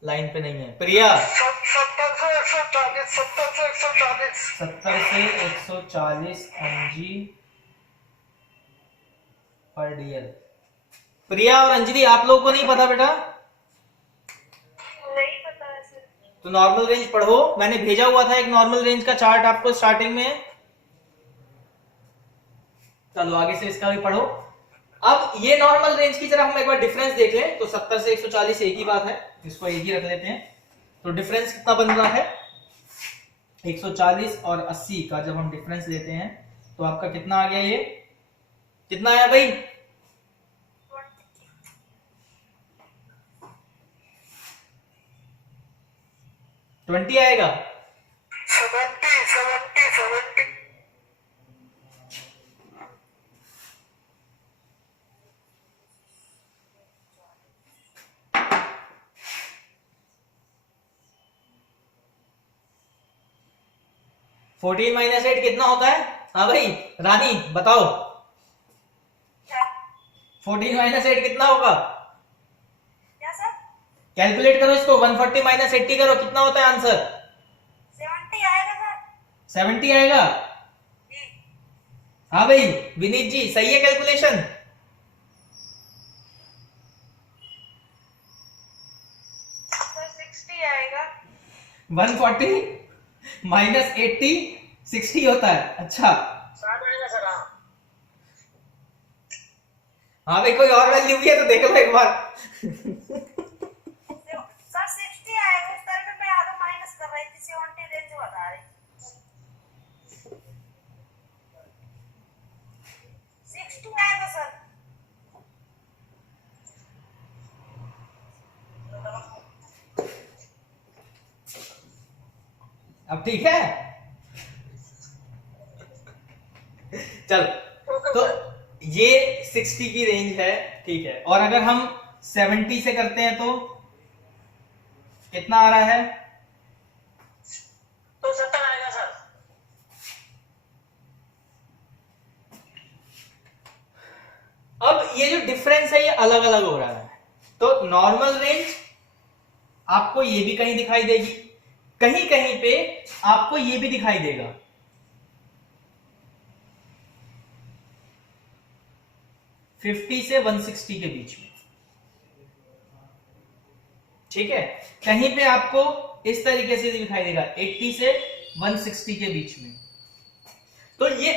लाइन पे नहीं है। प्रिया 70 से 140 70 से 140 70 से 140 mg पर dl। प्रिया और अंजलि आप लोगों को नहीं पता बेटा? नहीं पता है सर। तो नॉर्मल रेंज पढ़ो, मैंने भेजा हुआ था एक नॉर्मल रेंज का चार्ट आपको स्टार्टिंग में। चलो आगे से इसका भी पढ़ो। अब ये नॉर्मल रेंज की तरह हम एक बार डिफरेंस देख लें। तो 70 से 140 एक ही बात है, इसको एक ही रख लेते हैं। तो डिफरेंस कितना बन रहा है, 140 और 80 का जब हम डिफरेंस लेते हैं तो आपका कितना आ गया, ये कितना आया भाई? 20 आएगा। 70 14 माइनस 8 कितना होता है? हाँ भाई रानी बताओ, 14 माइनस 8 कितना होगा? क्या सर? कैलकुलेट करो इसको, 140 माइनस 80 करो, कितना होता है आंसर? 70 आएगा सर। 70 आएगा। जी। हाँ भाई विनीत जी सही है कैलकुलेशन? सर 60 आएगा। 140 माइनस 80 60 होता है। अच्छा 60 आएगा सर। हाँ भाई कोई और वैल्यू भी है तो देख लो एक बार। सर 60 आएगा, उस तरह में मैं आधा माइनस कर रही थी, 70 रेंज बता रही थी। 60 आएगा सर। अब ठीक है चल। तो ये 60 की रेंज है, ठीक है। और अगर हम 70 से करते हैं तो कितना आ रहा है? तो 70 आएगा सर। अब ये डिफरेंस है ये अलग अलग हो रहा है। तो नॉर्मल रेंज आपको ये भी कहीं दिखाई देगी, कहीं कहीं पे आपको ये भी दिखाई देगा। $50 से $160 के बीच में, ठीक है। कहीं पे आपको इस तरीके से दिखाई देगा $80 से $160 के बीच में। तो ये